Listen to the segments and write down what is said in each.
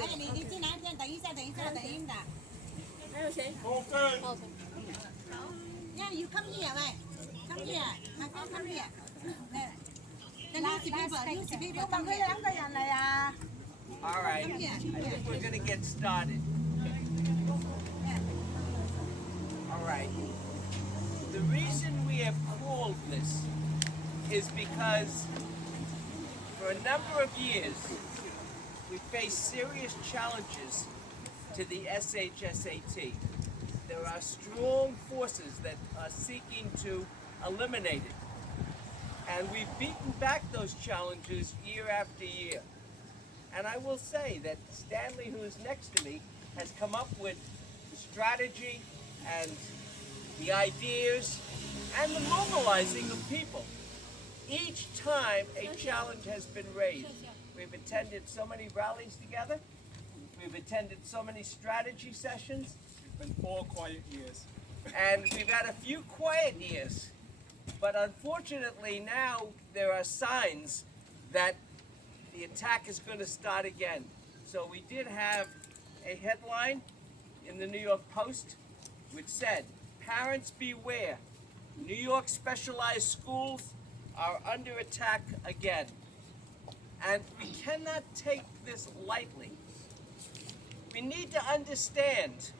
哎，你进来先，等一下，等一下，等一下。还有谁？ Okay. Yeah, you come here, right? Come here. My friend, come here. The newspaper, come here. All right, I think we're going to get started. All right. The reason we have called this is because for a number of years we faced serious challenges to the SHSAT. There are strong forces that are seeking to eliminate it. And we've beaten back those challenges year after year. And I will say that Stanley, who is next to me, has come up with the strategy and the ideas and the mobilizing of people. Each time a challenge has been raised. We've attended so many rallies together. We've attended so many strategy sessions. It's been 4 quiet years. And we've had a few quiet years. But unfortunately now there are signs that the attack is going to start again. So we did have a headline in the New York Post which said, "Parents beware, New York specialized schools are under attack again." And we cannot take this lightly. We need to understand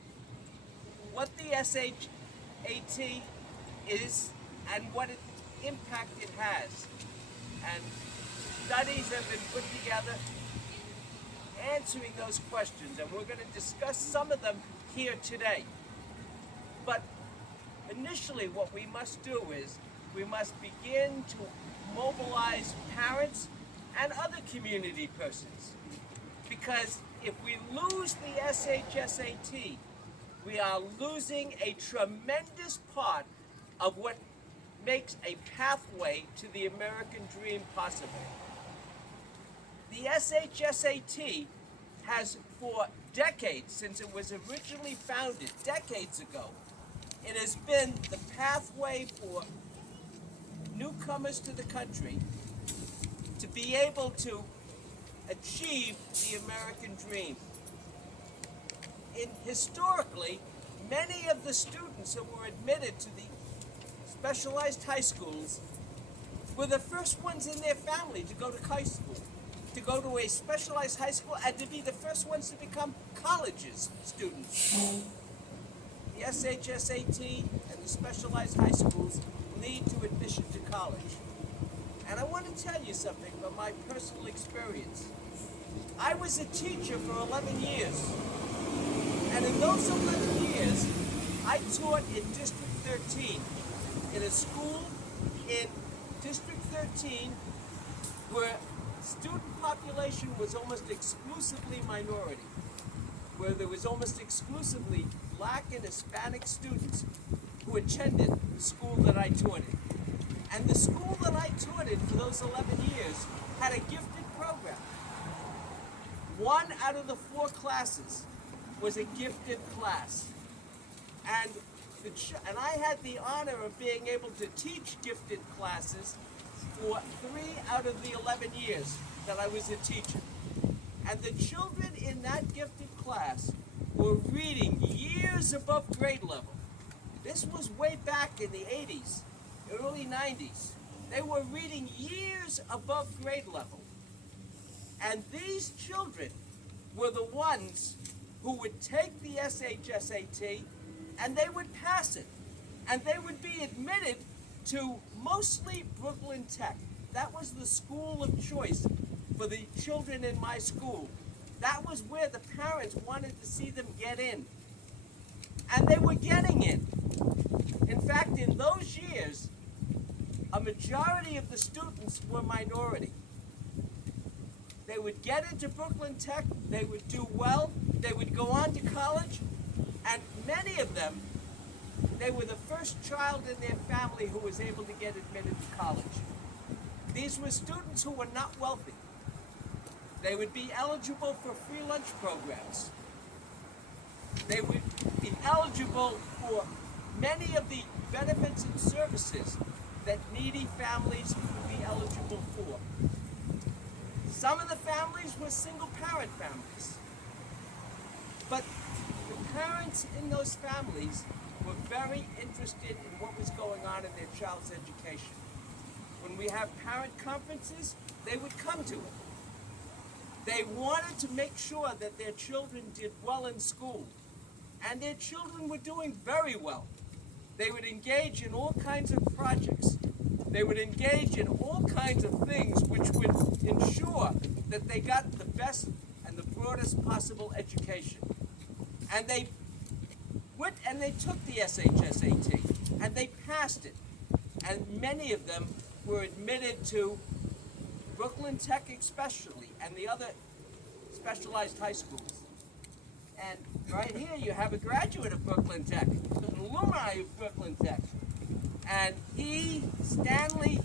what the SHAT is and what impact it has. And studies have been put together answering those questions, and we're going to discuss some of them here today. But initially what we must do is we must begin to mobilize parents and other community persons. Because if we lose the SHSAT, we are losing a tremendous part of what makes a pathway to the American dream possible. The SHSAT has, for decades, since it was originally founded decades ago, it has been the pathway for newcomers to the country to be able to achieve the American dream. Historically, many of the students who were admitted to the specialized high schools were the first ones in their family to go to high school, to go to a specialized high school, and to be the first ones to become colleges students. The SHSAT and the specialized high schools lead to admission to college. And I want to tell you something from my personal experience. I was a teacher for 11 years. And in those 11 years, I taught in District 13, in a school in District 13 where student population was almost exclusively minority, where there was almost exclusively Black and Hispanic students who attended the school that I taught in. And the school that I taught in for those 11 years had a gifted program. 1 out of the 4 classes was a gifted class. And I had the honor of being able to teach gifted classes for 3 out of the 11 years that I was a teacher. And the children in that gifted class were reading years above grade level. This was way back in the 80s, early 90s. They were reading years above grade level. And these children were the ones who would take the SHSAT and they would pass it. And they would be admitted to mostly Brooklyn Tech. That was the school of choice for the children in my school. That was where the parents wanted to see them get in. And they were getting in. In fact, in those years, a majority of the students were minority. They would get into Brooklyn Tech, they would do well, they would go on to college, and many of them, they were the first child in their family who was able to get admitted to college. These were students who were not wealthy. They would be eligible for free lunch programs. They would be eligible for many of the benefits and services that needy families would be eligible for. Some of the families were single-parent families. But the parents in those families were very interested in what was going on in their child's education. When we have parent conferences, they would come to it. They wanted to make sure that their children did well in school. And their children were doing very well. They would engage in all kinds of projects. They would engage in all kinds of things which would ensure that they got the best and the broadest possible education. And they went and they took the SHSAT and they passed it. And many of them were admitted to Brooklyn Tech especially and the other specialized high schools. And right here you have a graduate of Brooklyn Tech, an alumni of Brooklyn Tech. And he, Stanley,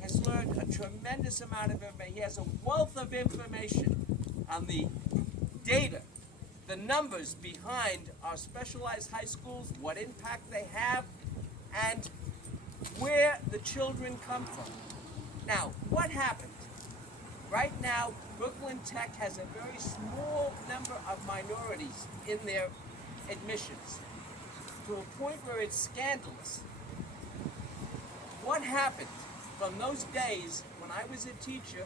has learned a tremendous amount of information. He has a wealth of information on the data, the numbers behind our specialized high schools, what impact they have, and where the children come from. Now, what happened? Right now, Brooklyn Tech has a very small number of minorities in their admissions, to a point where it's scandalous. What happened from those days when I was a teacher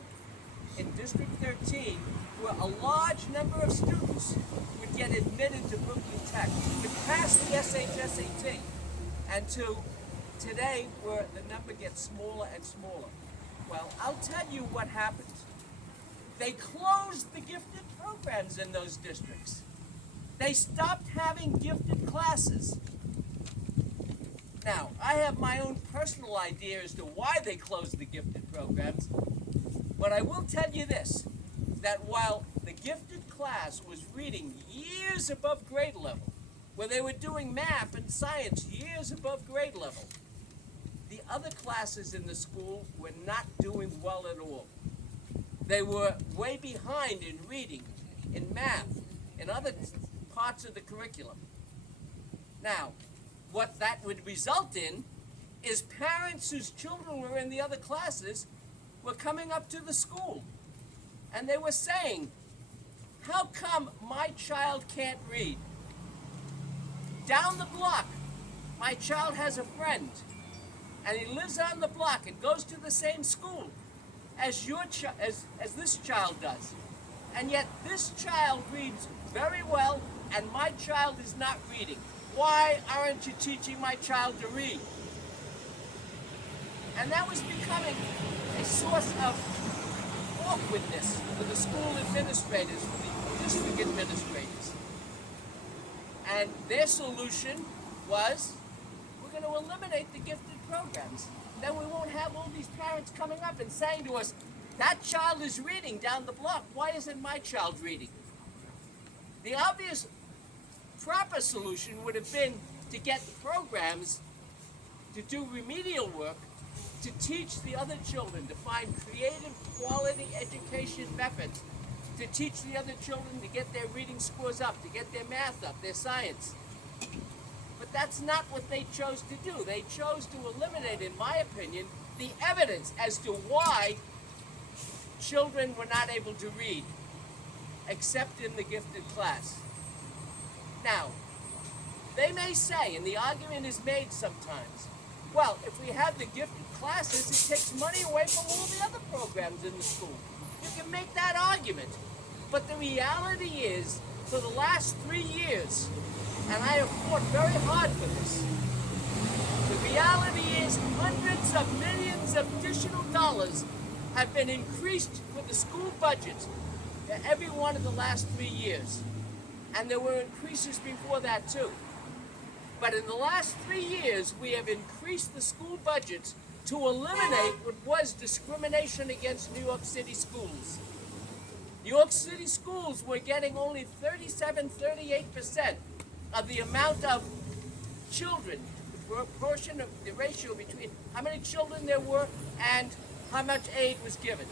in District 13, where a large number of students would get admitted to Brooklyn Tech, would pass the SHSAT, and to today where the number gets smaller and smaller. Well, I'll tell you what happened. They closed the gifted programs in those districts. They stopped having gifted classes. Now, I have my own personal idea as to why they closed the gifted programs, but I will tell you this, that while the gifted class was reading years above grade level, where they were doing math and science years above grade level, the other classes in the school were not doing well at all. They were way behind in reading, in math, in other parts of the curriculum. Now, what that would result in is parents whose children were in the other classes were coming up to the school and they were saying, how come my child can't read? Down the block, my child has a friend and he lives on the block and goes to the same school as as this child does. And yet this child reads very well and my child is not reading. Why aren't you teaching my child to read? And that was becoming a source of awkwardness for the school administrators, for the district administrators. And their solution was, we're going to eliminate the gifted programs. Then we won't have all these parents coming up and saying to us, that child is reading down the block. Why isn't my child reading? The obvious proper solution would have been to get programs to do remedial work, to teach the other children, to find creative quality education methods, to teach the other children to get their reading scores up, to get their math up, their science. But that's not what they chose to do. They chose to eliminate, in my opinion, the evidence as to why children were not able to read, except in the gifted class. Now, they may say, and the argument is made sometimes, well, if we have the gifted classes, it takes money away from all the other programs in the school. You can make that argument. But the reality is, for the last 3 years, and I have fought very hard for this, the reality is hundreds of millions of additional dollars have been increased for the school budget every one of the last 3 years. And there were increases before that too. But in the last 3 years, we have increased the school budgets to eliminate what was discrimination against New York City schools. New York City schools were getting only 38% of the amount of children, the proportion of the ratio between how many children there were and how much aid was given.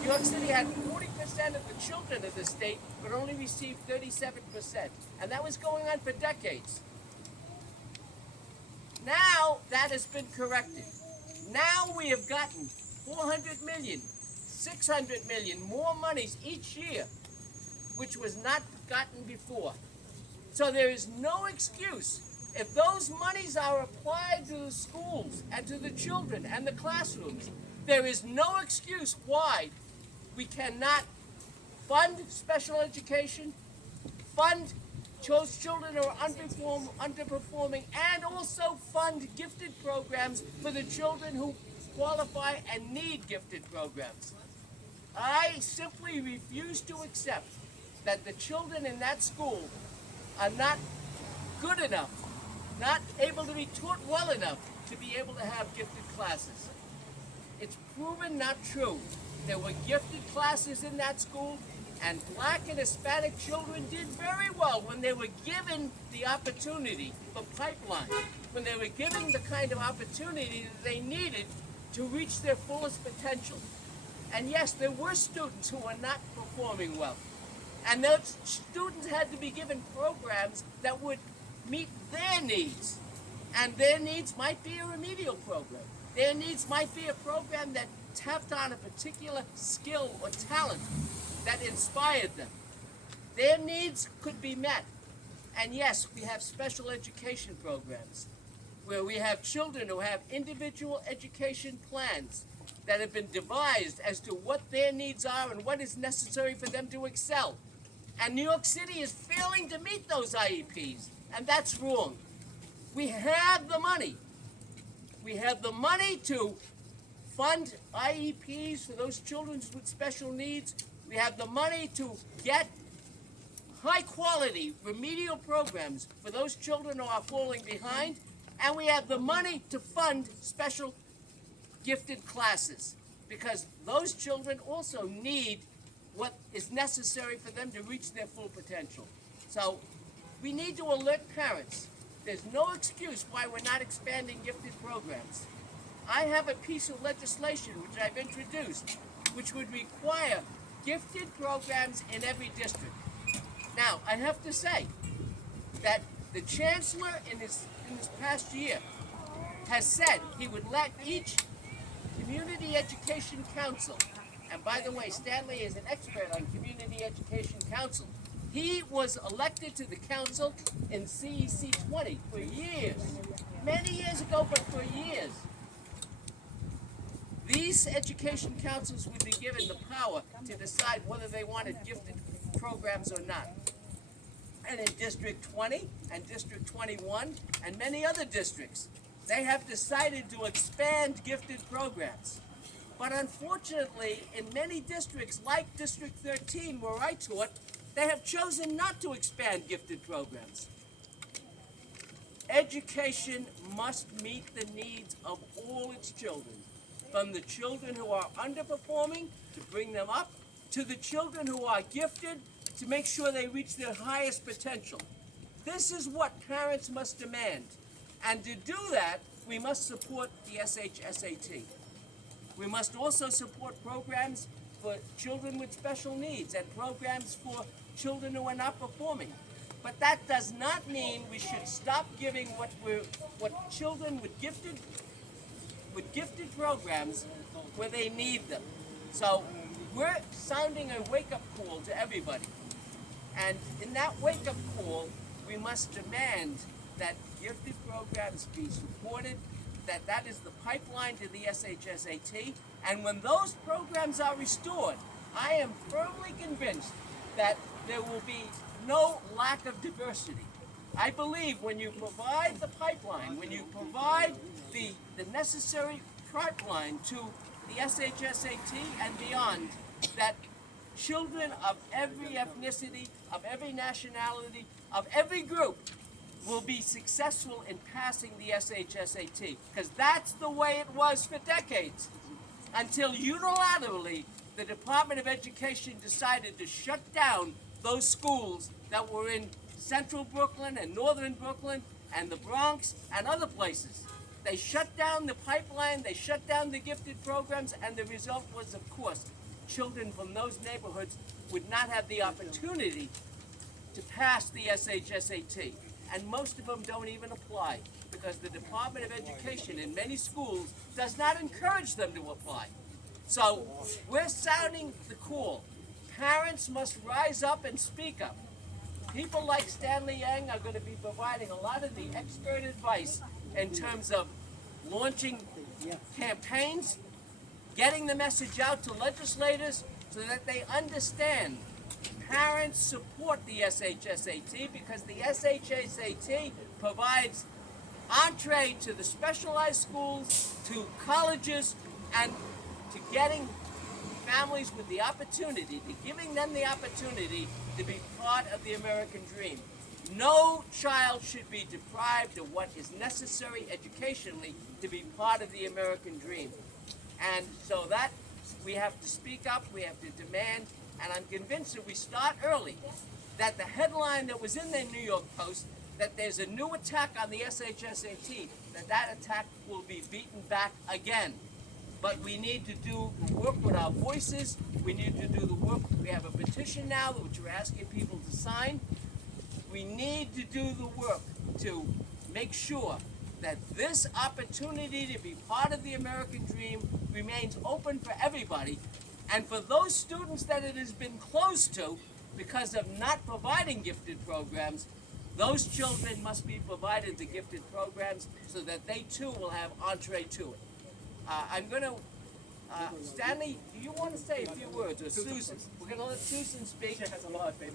New York City had 40% of the children of the state, but only received 37%. And that was going on for decades. Now that has been corrected. Now we have gotten 400 million, 600 million more monies each year which was not gotten before. So there is no excuse. If those monies are applied to the schools and to the children and the classrooms, there is no excuse why we cannot fund special education, fund those children who are underperforming, and also fund gifted programs for the children who qualify and need gifted programs. I simply refuse to accept that the children in that school are not good enough, not able to be taught well enough to be able to have gifted classes. It's proven not true. There were gifted classes in that school, and Black and Hispanic children did very well when they were given the opportunity for pipeline, when they were given the kind of opportunity that they needed to reach their fullest potential. And yes, there were students who were not performing well. And those students had to be given programs that would meet their needs. And their needs might be a remedial program. Their needs might be a program that tapped on a particular skill or talent that inspired them. Their needs could be met. And yes, we have special education programs where we have children who have individual education plans that have been devised as to what their needs are and what is necessary for them to excel. And New York City is failing to meet those IEPs, and that's wrong. We have the money. We have the money to fund IEPs for those children with special needs. We have the money to get high-quality remedial programs for those children who are falling behind, and we have the money to fund special gifted classes, because those children also need what is necessary for them to reach their full potential. So we need to alert parents. There's no excuse why we're not expanding gifted programs. I have a piece of legislation which I've introduced, which would require gifted programs in every district. Now, I have to say that the Chancellor in this past year has said he would let each Community Education Council, and by the way, Stanley is an expert on Community Education Council. He was elected to the council in CEC 20 for years, many years ago, but for years. These education councils would be given the power to decide whether they wanted gifted programs or not. And in District 20 and District 21 and many other districts, they have decided to expand gifted programs. But unfortunately, in many districts, like District 13, where I taught, they have chosen not to expand gifted programs. Education must meet the needs of all its children, from the children who are underperforming to bring them up, to the children who are gifted to make sure they reach their highest potential. This is what parents must demand. And to do that, we must support the SHSAT. We must also support programs for children with special needs and programs for children who are not performing. But that does not mean we should stop giving what children with gifted programs where they need them. So we're sounding a wake-up call to everybody. And in that wake-up call, we must demand that gifted programs be supported, that is the pipeline to the SHSAT, and when those programs are restored, I am firmly convinced that there will be no lack of diversity. I believe when you provide the pipeline, when you provide the necessary pipeline to the SHSAT and beyond, that children of every ethnicity, of every nationality, of every group will be successful in passing the SHSAT, because that's the way it was for decades, until unilaterally the Department of Education decided to shut down those schools that were in central Brooklyn and northern Brooklyn and the Bronx and other places. They shut down the pipeline, they shut down the gifted programs, and the result was, of course, children from those neighborhoods would not have the opportunity to pass the SHSAT. And most of them don't even apply, because the Department of Education in many schools does not encourage them to apply. So we're sounding the call. Parents must rise up and speak up. People like Stanley Yang are going to be providing a lot of the expert advice in terms of launching campaigns, getting the message out to legislators so that they understand. Parents support the SHSAT because the SHSAT provides entree to the specialized schools, to colleges, and to getting families with the opportunity, to giving them the opportunity to be part of the American dream. No child should be deprived of what is necessary educationally to be part of the American dream. And so that we have to speak up, we have to demand, and I'm convinced if we start early, that the headline that was in the New York Post, that there's a new attack on the SHSAT, that attack will be beaten back again. But we need to do the work with our voices. We need to do the work. We have a petition now which we're asking people to sign. We need to do the work to make sure that this opportunity to be part of the American dream remains open for everybody. And for those students that it has been closed to because of not providing gifted programs, those children must be provided the gifted programs so that they too will have entree to it. I'm going to, Stanley, do you want to say a few words, or Susan? We're going to let Susan speak. She has a lot of data.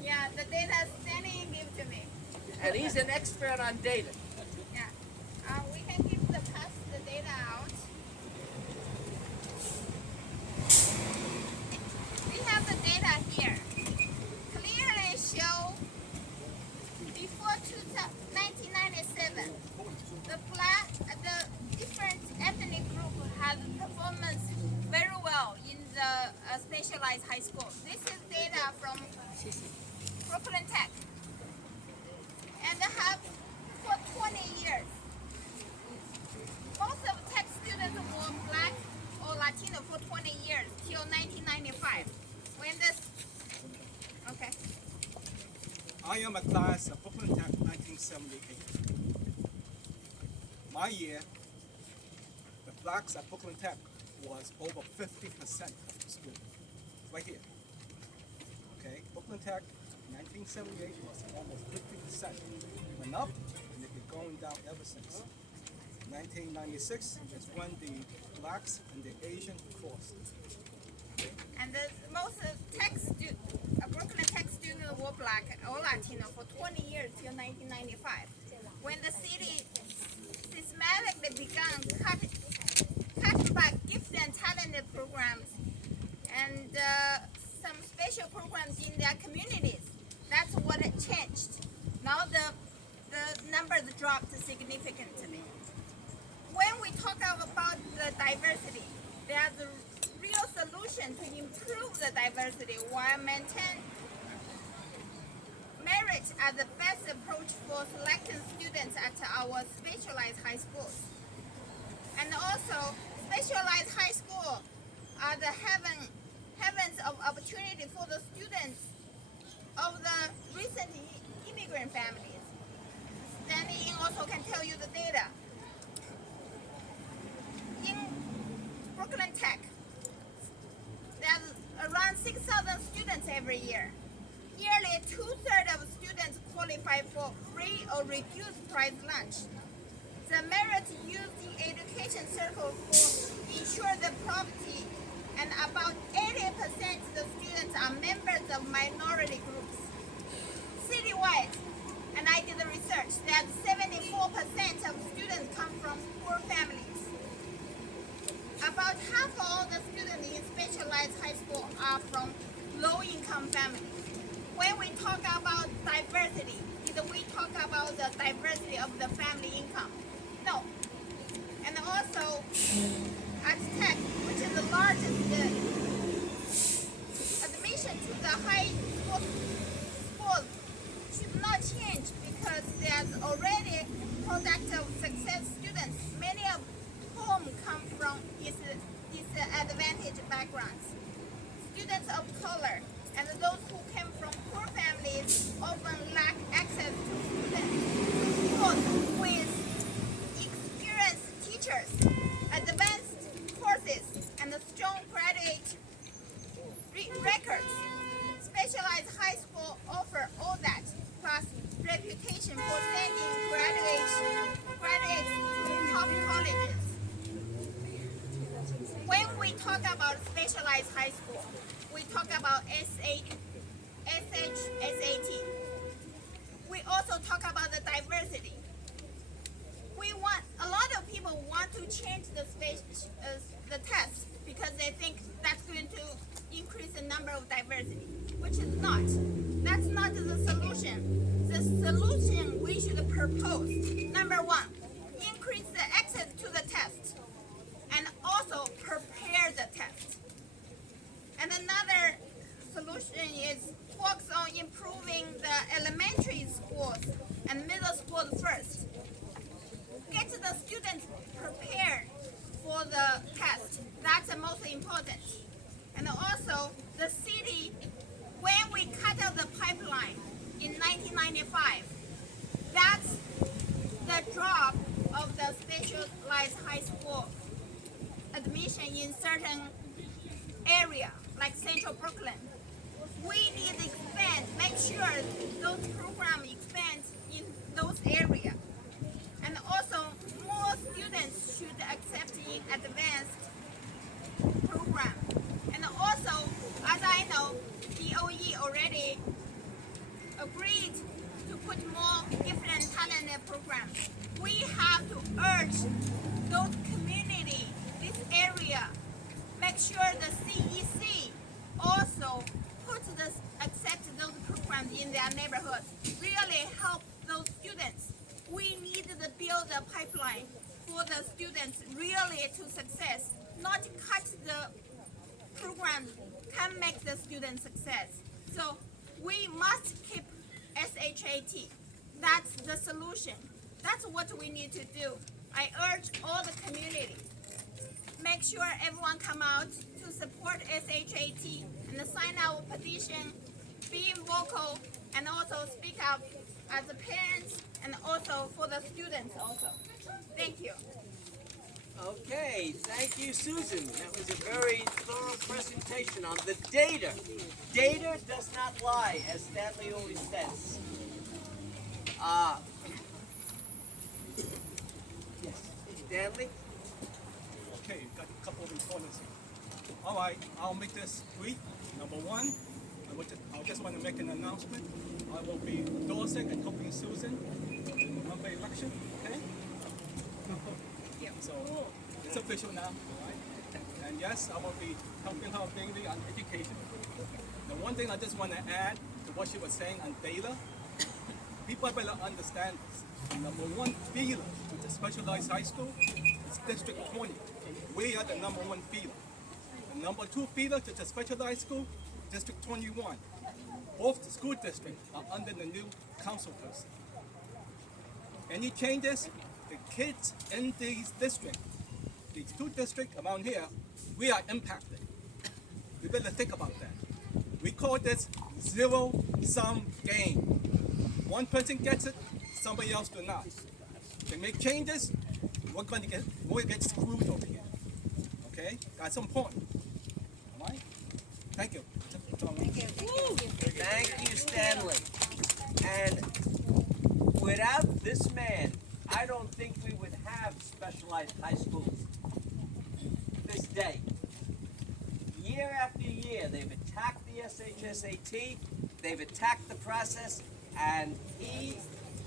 Yeah, the data Stanley gave to me. And he's an expert on data. Yeah. We can give pass the data out. We have the data here. Clearly show before 1997, the different ethnic group had performance very well in the specialized high school. This is data from Brooklyn Tech. And they have for 20 years. Most of Tech students were black or Latino for 20 years till 1995. When this, okay. I am a class of Brooklyn Tech 1978. My year, the blacks at Brooklyn Tech was over 50% of the school. Right here. Okay, Brooklyn Tech 1978 was almost 50%. It went up and it's been going down ever since. 1996 is when the blacks and the Asian crossed. And the most Brooklyn Tech students were black or Latino for 20 years till 1995. When the city systematically began cutting back gifted and talented programs and some special programs in their communities. That's what it changed. Now the numbers dropped significantly. When we talk about the diversity, there's a real solution to improve the diversity while maintain merit as the best approach for selecting students at our specialized high schools. And also, specialized high school are the heavens of opportunity for the students of the recent immigrant families. Stanley also can tell you the data. In Brooklyn Tech, there's around 6,000 students every year. Nearly 2/3 of students qualify for free or reduced price lunch. The merit used in education circle for ensure the poverty, and about 80% of the students are members of minority groups. Citywide, and I did the research, that 74% of students come from poor families. About half of all the students in specialized high school are from low-income families. When we talk about diversity, did we talk about the diversity of the family income? No. And also, at Tech, which is the largest admission to the high school should not change because there's already product of success students. Many of whom come from disadvantaged backgrounds. Students of color and those who came from poor families often lack access to schools with experienced teachers, advanced courses, and strong graduate SHSAT. We also talk about the diversity. A lot of people want to change the test because they think that's going to increase the number of diversity, which is not. That's not the solution. The solution we should propose, number one, increase the access to the test and also prepare the test. And another solution is focus on improving the elementary schools and middle schools first. Get the students prepared for the test. That's the most important. And also, the city, when we cut out the pipeline in 1995, that's the drop of the specialized high school admission in certain area, like Central Brooklyn. We need to expand, make sure those programs expand in those areas. And also, more students should accept in advanced program. And also, as I know, DOE already agreed to put more different talented programs. We have to urge those community, this area, make sure the CEC also accept those programs in their neighborhoods. Really help those students. We need to build a pipeline for the students really to success, not cut the program can make the student success. So we must keep SHAT. That's the solution. That's what we need to do. I urge all the community, make sure everyone come out to support SHAT and sign our petition, be vocal, and also speak up as the parents and also for the students also. Thank you. Okay, thank you, Susan. That was a very thorough presentation on the data. Data does not lie, as Stanley always says. Yes, Stanley? Okay, got a couple of importance here. All right, I'll make this brief. Number one, I just want to make an announcement. I will be endorsing and helping Susan in the November election. Okay? So it's official now, all right? And yes, I will be helping her mainly on education. The one thing I just want to add to what she was saying on data, people better understand this. Number one feeler with the specialized high school is District 20. We are the number one feeler. The number two feeler to the specialized school, District 21. Both the school districts are under the new council person. Any changes, the kids in these districts, these two districts around here, we are impacted. We better think about that. We call this zero-sum game. One person gets it, somebody else do not. They make changes, we'll get screwed over here. Okay? That's important. All right? Thank you. Thank you, Stanley. And without this man, I don't think we would have specialized high schools this day. Year after year, they've attacked the SHSAT, they've attacked the process, and he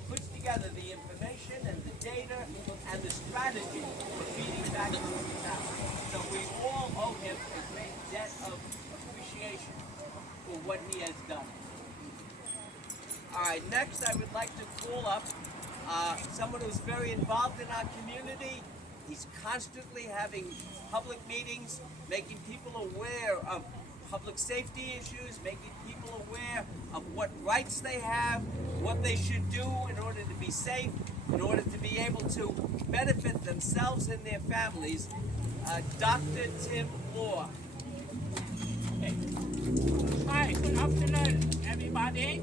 puts together the information and the data and the strategy for feeding back to the town. So we all owe him a great debt of appreciation for what he has done. All right, next I would like to call up someone who's very involved in our community. He's constantly having public meetings, making people aware of public safety issues, making people aware of what rights they have, what they should do in order to be safe, in order to be able to benefit themselves and their families. Dr. Tim Law. Hi, good afternoon, everybody.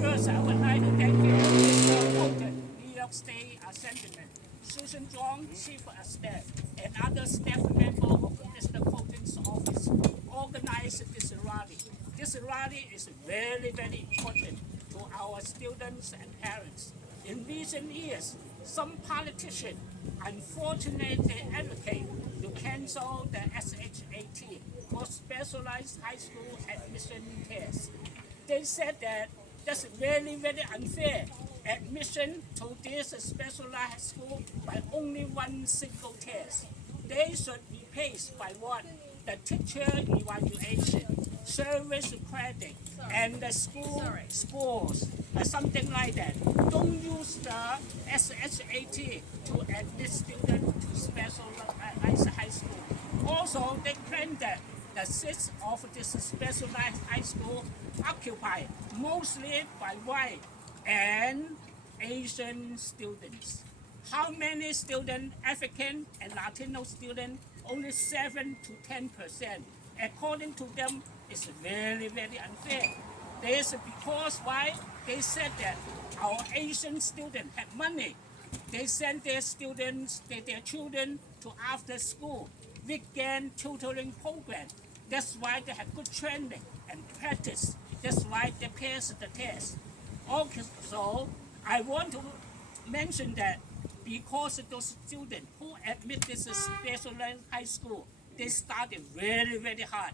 First, I would like to thank you, Mr. Colton, New York State Assemblyman, Susan Zhuang, Chief of Staff, and other staff members of Mr. Colton's office organized this rally. This rally is very, very important to our students and parents. In recent years, some politicians unfortunately advocate to cancel the SHAT for specialized high school admission tests. They said that that's very, very unfair. Admission to this specialized school by only one single test. They should be paid by what? The teacher evaluation, service credit, and the school scores, something like that. Don't use the SHAT to admit students to specialized high school. Also, they claim that the seats of this specialized high school occupied mostly by white and Asian students. How many students, African and Latino students? Only 7 to 10%. According to them, it's very, very unfair. This is because why? They said that our Asian students have money. They send their students, their children to after school weekend tutoring program. That's why they have good training and practice. That's why they pass the test. Okay, so I want to mention that because those students who admit this specialized high school, they started very, very hard.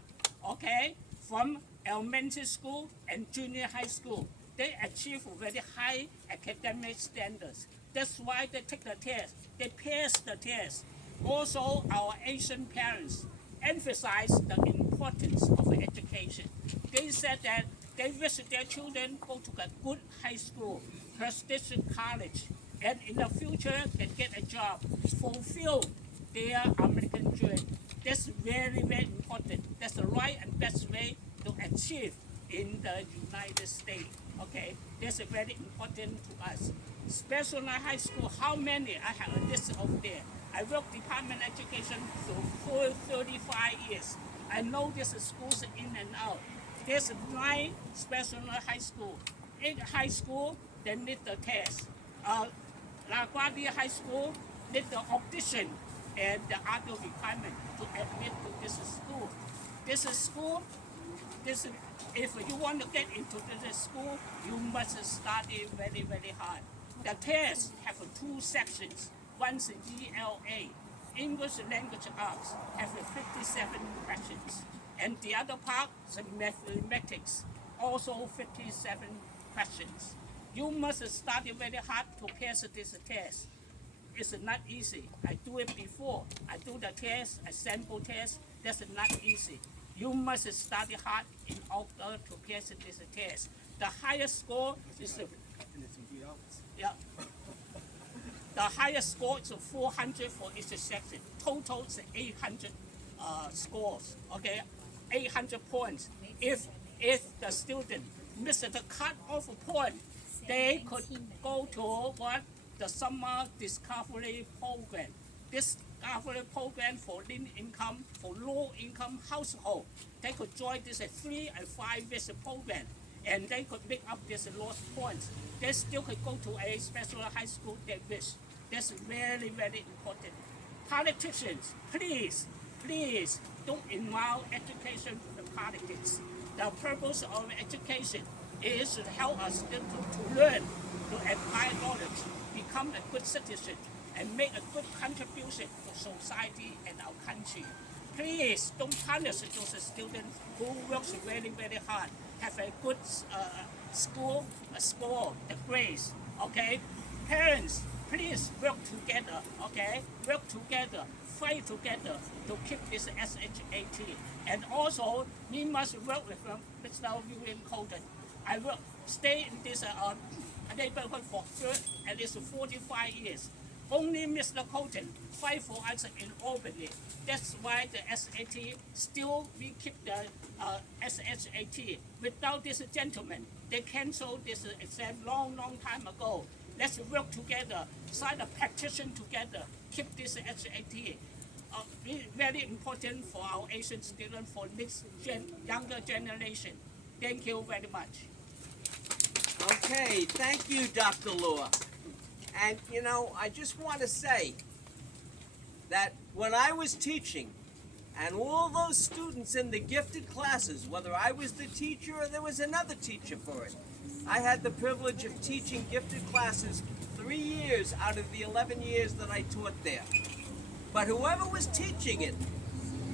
Okay, from elementary school and junior high school, they achieve very high academic standards. That's why they take the test. They pass the test. Also, our Asian parents emphasize the importance of education. They said that they wish their children go to a good high school, prestigious college, and in the future can get a job, fulfill their American dream. That's very, very important. That's the right and best way to achieve in the United States. Okay, that's very important to us. Specialized high school, how many? I have a list over there. I worked Department of Education for 35 years. I know this schools in and out. There's 9 specialized high school. 8 high school, they need the test. LaGuardia High School need the audition and the other requirement to admit to this school. This school, if you want to get into this school, you must study very, very hard. The test have 2 sections. One's ELA, English Language Arts, have 57 questions. And the other part is mathematics, also 57 questions. You must study very hard to pass this test. It's not easy. I do it before. I do the test, a sample test. That's not easy. You must study hard in order to pass this test. The highest score is the highest score is 400 for each section. Total is 800 scores. Okay, 800 points. If the student missed the cut-off point, they could go to what? The summer discovery program. This discovery program for low-income household. They could join this 3 and 5 years program, and they could make up this lost points. They still could go to a special high school they wish. That's very, very important. Politicians, please don't involve education in politics. The purpose of education is to help us to learn, to acquire knowledge, become a good citizen, and make a good contribution to society and our country. Please don't punish those students who work very, very hard, have a good score, the grades. Okay, parents, please work together. Okay, work together, fight together to keep this SHAT. And also, we must work with Mr. William Colton. I stay in this neighborhood for at least 45 years. Only Mr. Colton fight for us in Albany. That's why the SAT still, we keep the SHAT. Without this gentleman, they canceled this exam long time ago. Let's work together, sign a petition together, keep this SAT. Very important for our Asian students, for next younger generation. Thank you very much. Okay, thank you, Dr. Lua. And you know, I just want to say that when I was teaching, and all those students in the gifted classes, whether I was the teacher or there was another teacher for it, I had the privilege of teaching gifted classes 3 years out of the 11 years that I taught there. But whoever was teaching it,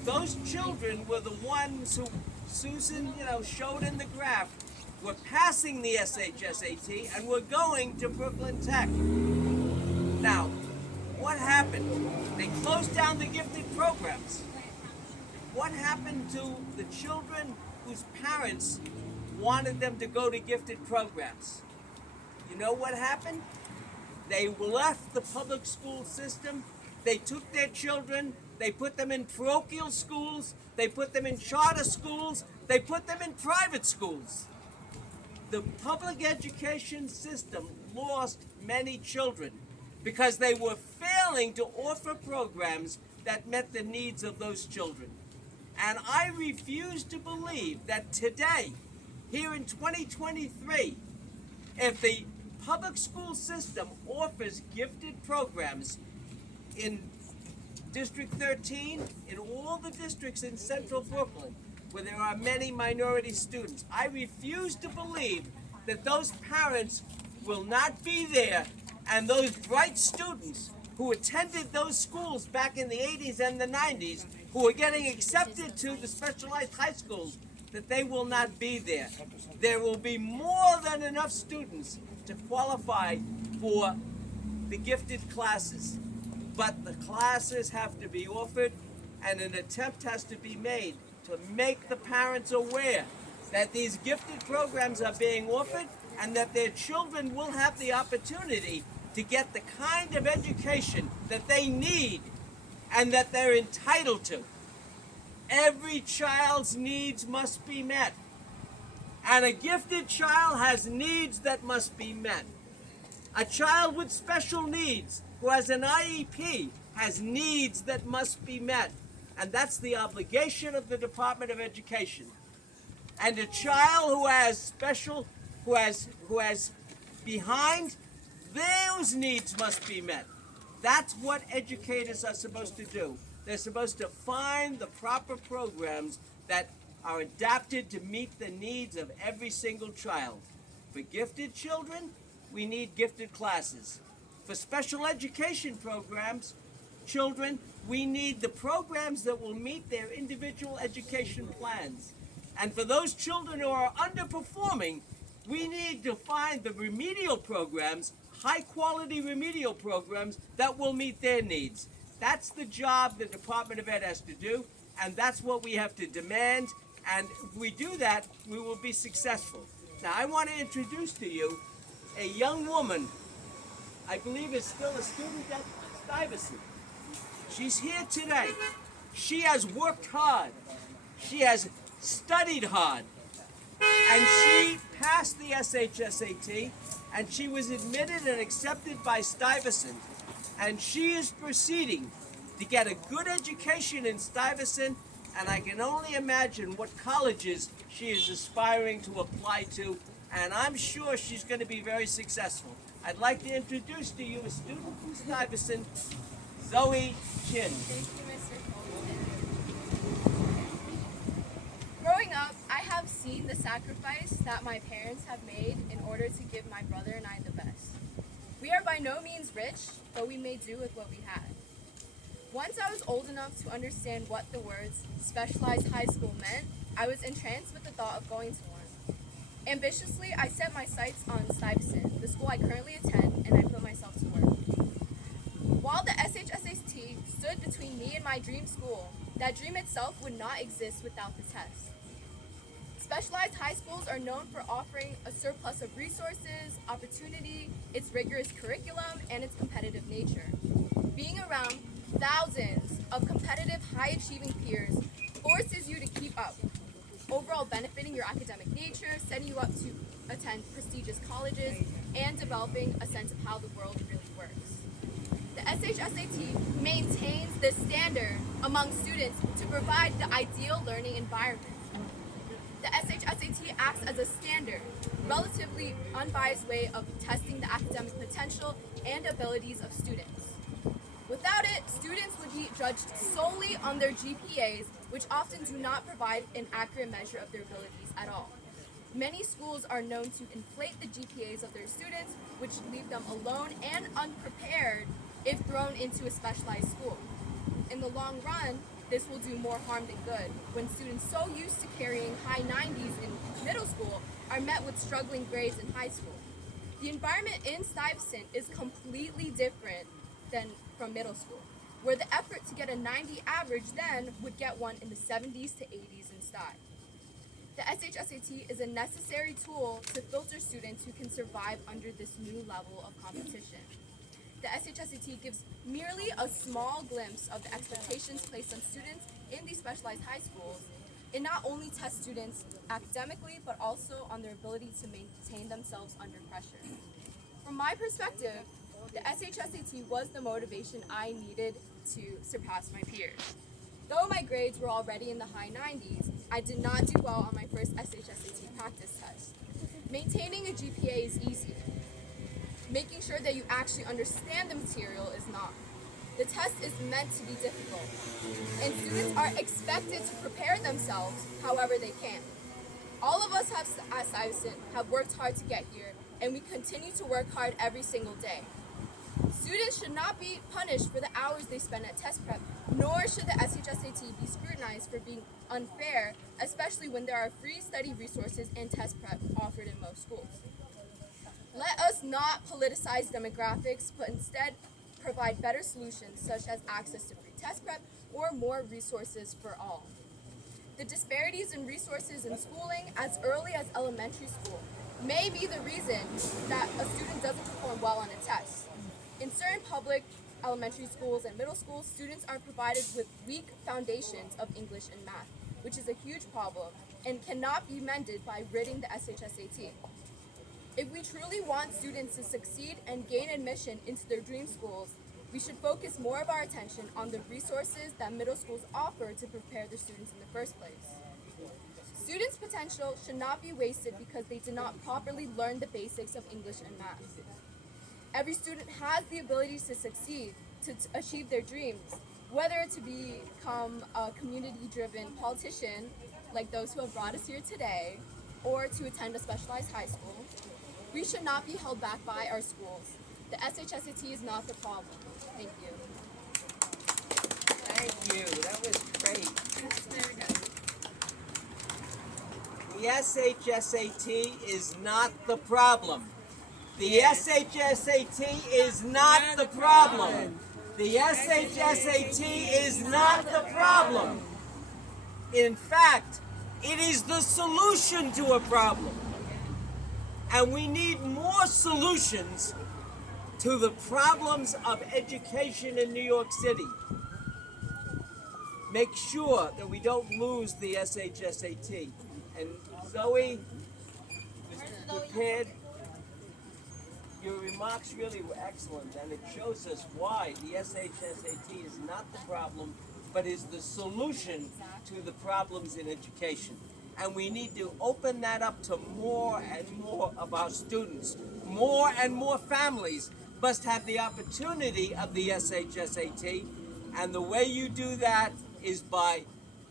those children were the ones who Susan, showed in the graph, were passing the SHSAT and were going to Brooklyn Tech. Now, what happened? They closed down the gifted programs. What happened to the children whose parents wanted them to go to gifted programs? You know what happened? They left the public school system. They took their children, they put them in parochial schools, they put them in charter schools, they put them in private schools. The public education system lost many children because they were failing to offer programs that met the needs of those children. And I refuse to believe that today, here in 2023, if the public school system offers gifted programs in District 13, in all the districts in central Brooklyn, where there are many minority students, I refuse to believe that those parents will not be there, and those bright students who attended those schools back in the 80s and the 90s, who are getting accepted to the specialized high schools, that they will not be there. There will be more than enough students to qualify for the gifted classes. But the classes have to be offered, and an attempt has to be made to make the parents aware that these gifted programs are being offered and that their children will have the opportunity to get the kind of education that they need and that they're entitled to. Every child's needs must be met, and a gifted child has needs that must be met. A child with special needs who has an IEP has needs that must be met, and that's the obligation of the Department of Education. And a child who has special, who has behind, those needs must be met. That's what educators are supposed to do. They're supposed to find the proper programs that are adapted to meet the needs of every single child. For gifted children, we need gifted classes. For special education programs, children, we need the programs that will meet their individual education plans. And for those children who are underperforming, we need to find the remedial programs, high-quality remedial programs that will meet their needs. That's the job the Department of Ed has to do, and that's what we have to demand. And if we do that, we will be successful. Now, I want to introduce to you a young woman, I believe is still a student at Stuyvesant. She's here today. She has worked hard. She has studied hard. And she passed the SHSAT, and she was admitted and accepted by Stuyvesant. And she is proceeding to get a good education in Stuyvesant, and I can only imagine what colleges she is aspiring to apply to, and I'm sure she's going to be very successful. I'd like to introduce to you a student from Stuyvesant, Zoe Chin. Thank you, Mr. Colton. Growing up, I have seen the sacrifice that my parents have made in order to give my brother and I the best. We are by no means rich, but we made do with what we had. Once I was old enough to understand what the words specialized high school meant, I was entranced with the thought of going to one. Ambitiously, I set my sights on Stuyvesant, the school I currently attend, and I put myself to work. While the SHSAT stood between me and my dream school, that dream itself would not exist without the test. Specialized high schools are known for offering a surplus of resources, opportunity, its rigorous curriculum, and its competitive nature. Being around thousands of competitive, high-achieving peers forces you to keep up, overall benefiting your academic nature, setting you up to attend prestigious colleges, and developing a sense of how the world really works. The SHSAT maintains this standard among students to provide the ideal learning environment. The SHSAT acts as a standard, relatively unbiased way of testing the academic potential and abilities of students. Without it, students would be judged solely on their GPAs, which often do not provide an accurate measure of their abilities at all. Many schools are known to inflate the GPAs of their students, which leave them alone and unprepared if thrown into a specialized school. In the long run, this will do more harm than good when students so used to carrying high 90s in middle school are met with struggling grades in high school. The environment in Stuyvesant is completely different than from middle school, where the effort to get a 90 average then would get one in the 70s to 80s in Stuy. The SHSAT is a necessary tool to filter students who can survive under this new level of competition. The SHSAT gives merely a small glimpse of the expectations placed on students in these specialized high schools. It not only tests students academically, but also on their ability to maintain themselves under pressure. From my perspective, the SHSAT was the motivation I needed to surpass my peers. Though my grades were already in the high 90s, I did not do well on my first SHSAT practice test. Maintaining a GPA is easy. Making sure that you actually understand the material is not. The test is meant to be difficult, and students are expected to prepare themselves however they can. All of us at Stuyvesant have worked hard to get here, and we continue to work hard every single day. Students should not be punished for the hours they spend at test prep, nor should the SHSAT be scrutinized for being unfair, especially when there are free study resources and test prep offered in most schools. Let us not politicize demographics, but instead provide better solutions such as access to free test prep or more resources for all. The disparities in resources in schooling as early as elementary school may be the reason that a student doesn't perform well on a test. In certain public elementary schools and middle schools, students are provided with weak foundations of English and math, which is a huge problem and cannot be mended by ridding the SHSAT. If we truly want students to succeed and gain admission into their dream schools, we should focus more of our attention on the resources that middle schools offer to prepare their students in the first place. Students' potential should not be wasted because they did not properly learn the basics of English and math. Every student has the ability to succeed, to achieve their dreams, whether to become a community-driven politician, like those who have brought us here today, or to attend a specialized high school. We should not be held back by our schools. The SHSAT is not the problem. Thank you. Thank you. That was great. Very good. The SHSAT is not the problem. The SHSAT is not the problem. The SHSAT is not the problem. In fact, it is the solution to a problem. And we need more solutions to the problems of education in New York City. Make sure that we don't lose the SHSAT. And Zoe was prepared. Your remarks really were excellent, and it shows us why the SHSAT is not the problem, but is the solution to the problems in education. And we need to open that up to more and more of our students. More and more families must have the opportunity of the SHSAT, and the way you do that is by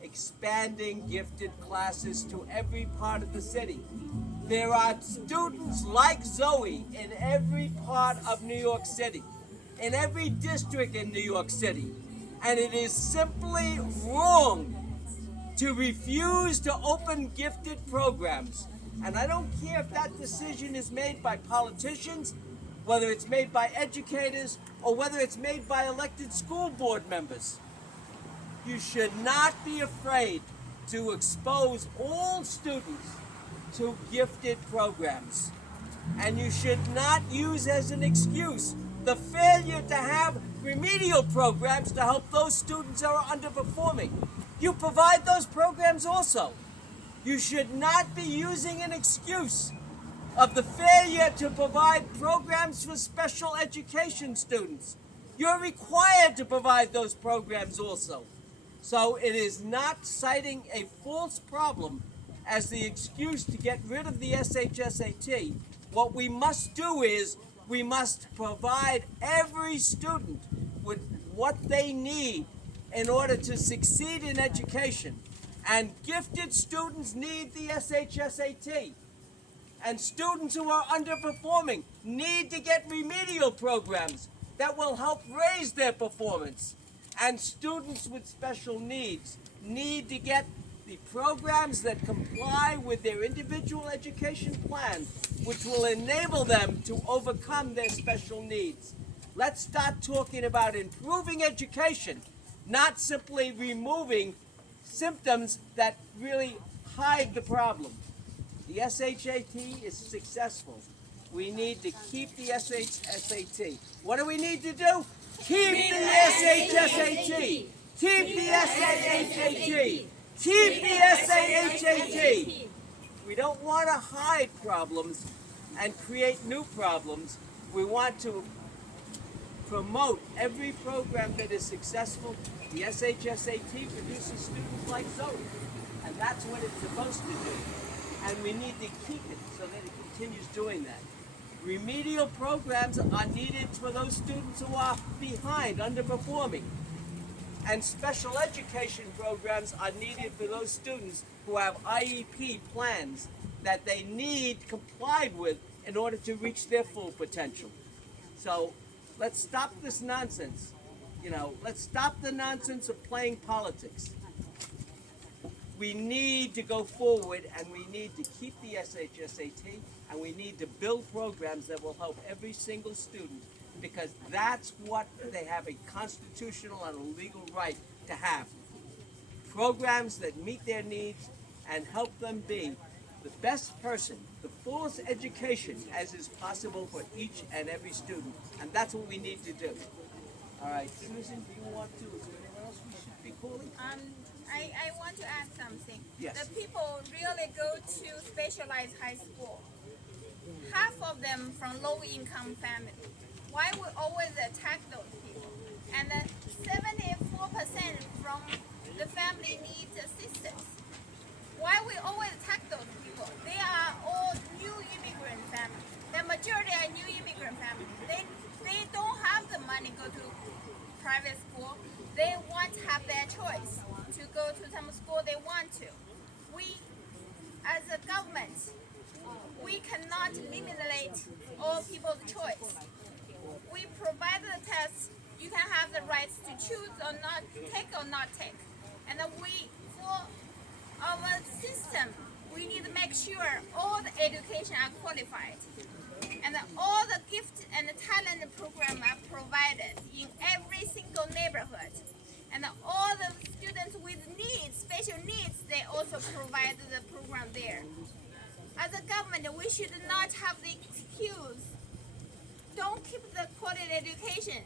expanding gifted classes to every part of the city. There are students like Zoe in every part of New York City, in every district in New York City, and it is simply wrong to refuse to open gifted programs. And I don't care if that decision is made by politicians, whether it's made by educators, or whether it's made by elected school board members. You should not be afraid to expose all students to gifted programs. And you should not use as an excuse the failure to have remedial programs to help those students that are underperforming. You provide those programs also. You should not be using an excuse of the failure to provide programs for special education students. You're required to provide those programs also. So it is not citing a false problem as the excuse to get rid of the SHSAT. What we must do is we must provide every student with what they need in order to succeed in education. And gifted students need the SHSAT. And students who are underperforming need to get remedial programs that will help raise their performance. And students with special needs need to get the programs that comply with their individual education plan, which will enable them to overcome their special needs. Let's start talking about improving education, not simply removing symptoms that really hide the problem. The SHAT is successful. We need to keep the SHSAT. What do we need to do? Keep the SHSAT. Keep the SHAT. Keep the SHAT. We don't want to hide problems and create new problems. We want to promote every program that is successful. The SHSAT produces students like Zoe, and that's what it's supposed to do. And we need to keep it so that it continues doing that. Remedial programs are needed for those students who are behind, underperforming. And special education programs are needed for those students who have IEP plans that they need complied with in order to reach their full potential. So let's stop this nonsense. Let's stop the nonsense of playing politics. We need to go forward, and we need to keep the SHSAT, and we need to build programs that will help every single student, because that's what they have a constitutional and a legal right to have. Programs that meet their needs and help them be the best person, the fullest education as is possible for each and every student. And that's what we need to do. All right, Susan, do you want to, is there anyone else we should be calling? I want to add something. Yes. The people really go to specialized high school. Half of them from low-income family. Why we always attack those people? And 74% from the family needs assistance. Why we always attack those people? They are all new immigrant families. The majority are new immigrant families. They don't have the money to go to private school. They want to have their choice to go to some school they want to. We, as a government, we cannot eliminate all people's choice. We provide the test. You can have the rights to choose or not take. And for our system, we need to make sure all the education are qualified. And all the gift and the talent program are provided in every single neighborhood. And all the students with needs, special needs, they also provide the program there. As a government, we should not have the excuse, don't keep the quality education.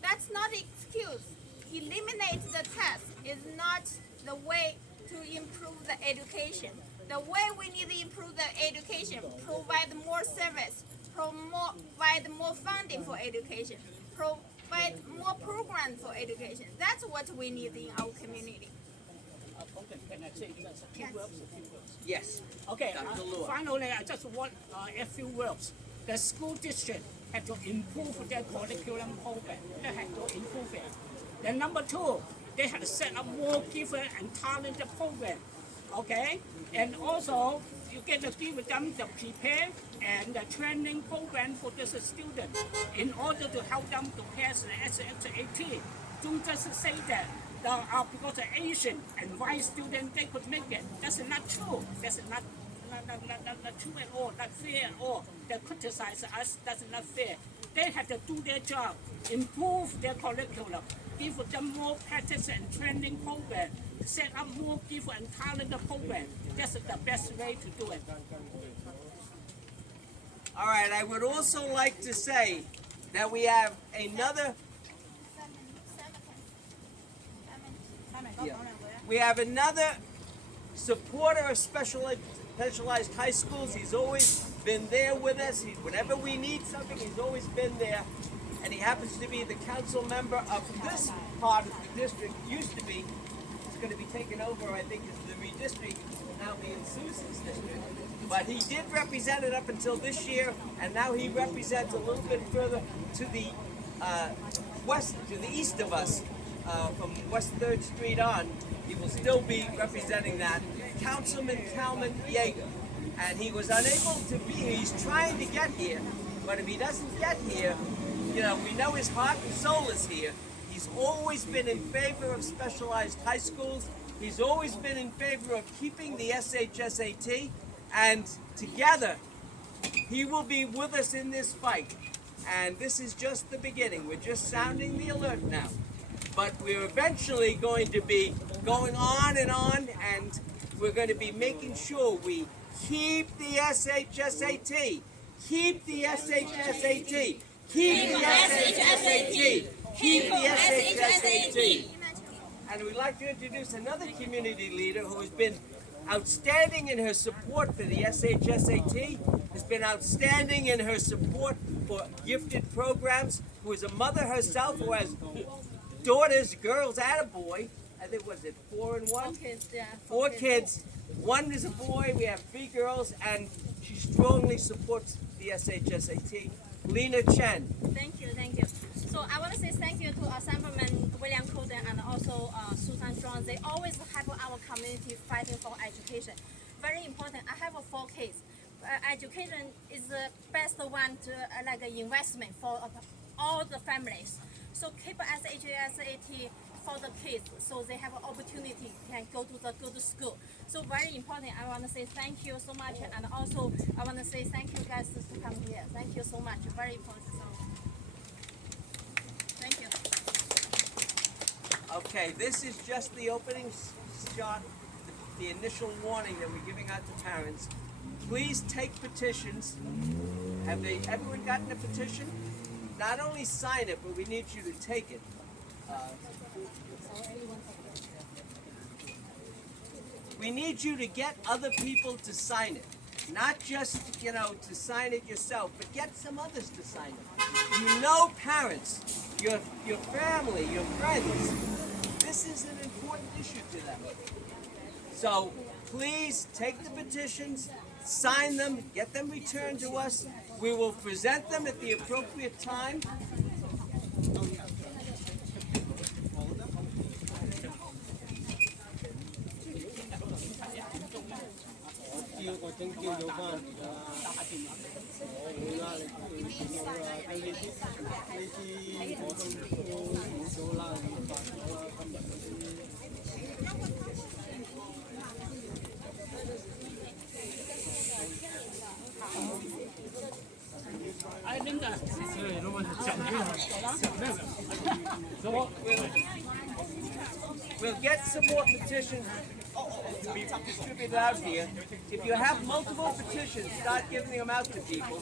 That's not an excuse. Eliminate the test is not the way to improve the education. The way we need to improve the education, provide more service, provide more funding for education, provide more programs for education. That's what we need in our community. Colton, can I say just a few words? Yes. Okay, Dr. Luo. finally, I just want a few words. The school district had to improve their curriculum program. They had to improve it. Then number two, they had to set up more given and talented program. Okay? And also, you get to give them the prepare and the training program for this student in order to help them to pass the SHAT. Don't just say that because they're Asian and white students, they could make it. That's not true. That's not true at all, not fair at all. They criticize us, that's not fair. They have to do their job, improve their curriculum, give them more practice and training program, set up more gift and talent program. That's the best way to do it. All right, I would also like to say that we have another supporter of specialized high schools. He's always been there with us. Whenever we need something, he's always been there. And he happens to be the council member of this part of the district. Used to be. It's going to be taken over, I think, as the redistricting. It will now be in Susan's district. But he did represent it up until this year, and now he represents a little bit further to the east of us, from West 3rd Street on. He will still be representing that. Councilman Kalman Yeager. And he was unable to be here. He's trying to get here, but if he doesn't get here, we know his heart and soul is here. He's always been in favor of specialized high schools. He's always been in favor of keeping the SHSAT, and together he will be with us in this fight. And this is just the beginning. We're just sounding the alert now. But we're eventually going to be going on, and we're going to be making sure we keep the SHSAT. Keep the SHSAT. Keep the SHSAT. Keep the SHSAT. And we'd like to introduce another community leader who has been outstanding in her support for the SHSAT, has been outstanding in her support for gifted programs, who is a mother herself, who has daughters, girls and a boy. I think, was it 4 and 1? 4 kids, yeah. 4 kids. 1 is a boy, we have 3 girls, and she strongly supports the SHSAT. Lena Chen. Thank you, thank you. So I want to say thank you to Assemblyman William Colton and also Susan Zhuang. They always help our community fighting for education. Very important. I have 4 kids. Education is the best one to like an investment for all the families. So keep SHSAT for the kids, so they have an opportunity can go to school. So very important. I want to say thank you so much, and also I want to say thank you guys to come here. Thank you so much. Very important. So, thank you. Okay, this is just the opening shot, the initial warning that we're giving out to parents. Please take petitions. Have everyone gotten a petition? Not only sign it, but we need you to take it. We need you to get other people to sign it. Not just, to sign it yourself, but get some others to sign it. You know parents, your family, your friends. This is an important issue to them. So please take the petitions, sign them, get them returned to us. We will present them at the appropriate time. We'll get some more petitions to be distributed out here. If you have multiple petitions, start giving them out to people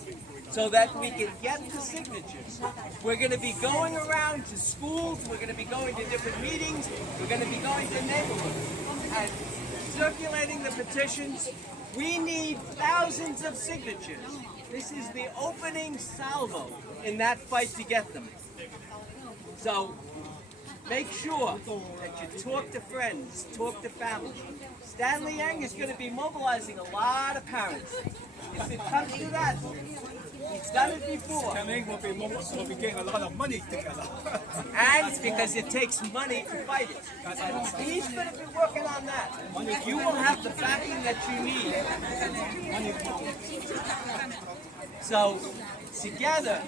so that we can get the signatures. We're going to be going around to schools, we're going to be going to different meetings, we're going to be going to neighborhoods and circulating the petitions. We need thousands of signatures. This is the opening salvo in that fight to get them. So make sure that you talk to friends, talk to family. Stanley Yang is going to be mobilizing a lot of parents. If it comes to that, he's done it before. Stanley will be getting a lot of money together. And because it takes money to fight it. He's going to be working on that. You will have the backing that you need. So together,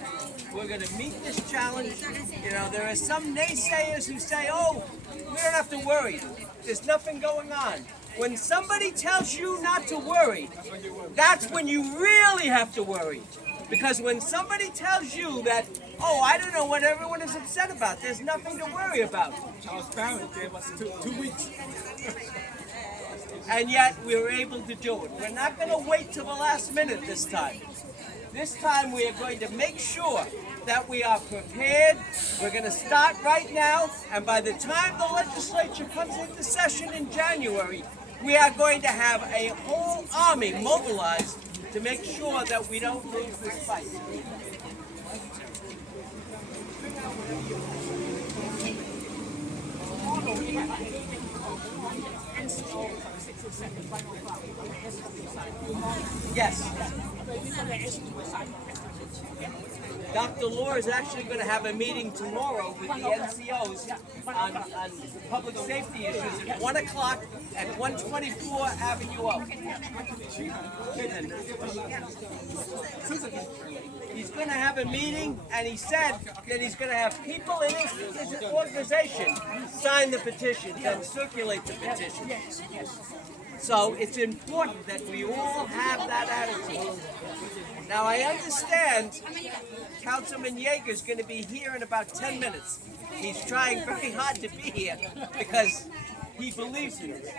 we're going to meet this challenge. There are some naysayers who say, oh, we don't have to worry. There's nothing going on. When somebody tells you not to worry, that's when you really have to worry. Because when somebody tells you that, oh, I don't know what everyone is upset about, there's nothing to worry about. Our parents gave us 2 weeks. And yet we were able to do it. We're not going to wait till the last minute this time. This time we are going to make sure that we are prepared. We're going to start right now, and by the time the legislature comes into session in January, we are going to have a whole army mobilized to make sure that we don't lose this fight. Yes. Dr. Law is actually going to have a meeting tomorrow with the NCOs on public safety issues at 1 o'clock at 124 Avenue O. He's going to have have a meeting, and he said that he's going to have people in his organization sign the petitions and circulate the petitions. So it's important that we all have that attitude. Now I understand Councilman Yeager is going to be here in about 10 minutes. He's trying very hard to be here because he believes in it.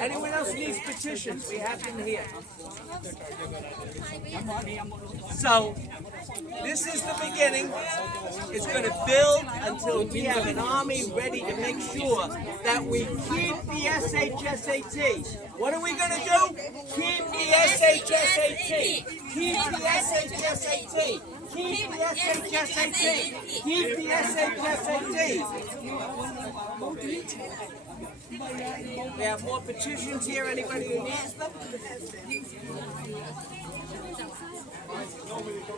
Anyone else needs petitions? We have them here. So, this is the beginning. It's going to build until we have an army ready to make sure that we keep the SHSAT. What are we going to do? Keep the SHSAT. Keep the SHSAT. Keep the SHSAT. Keep the SHSAT. We have more petitions here. Anybody who needs them?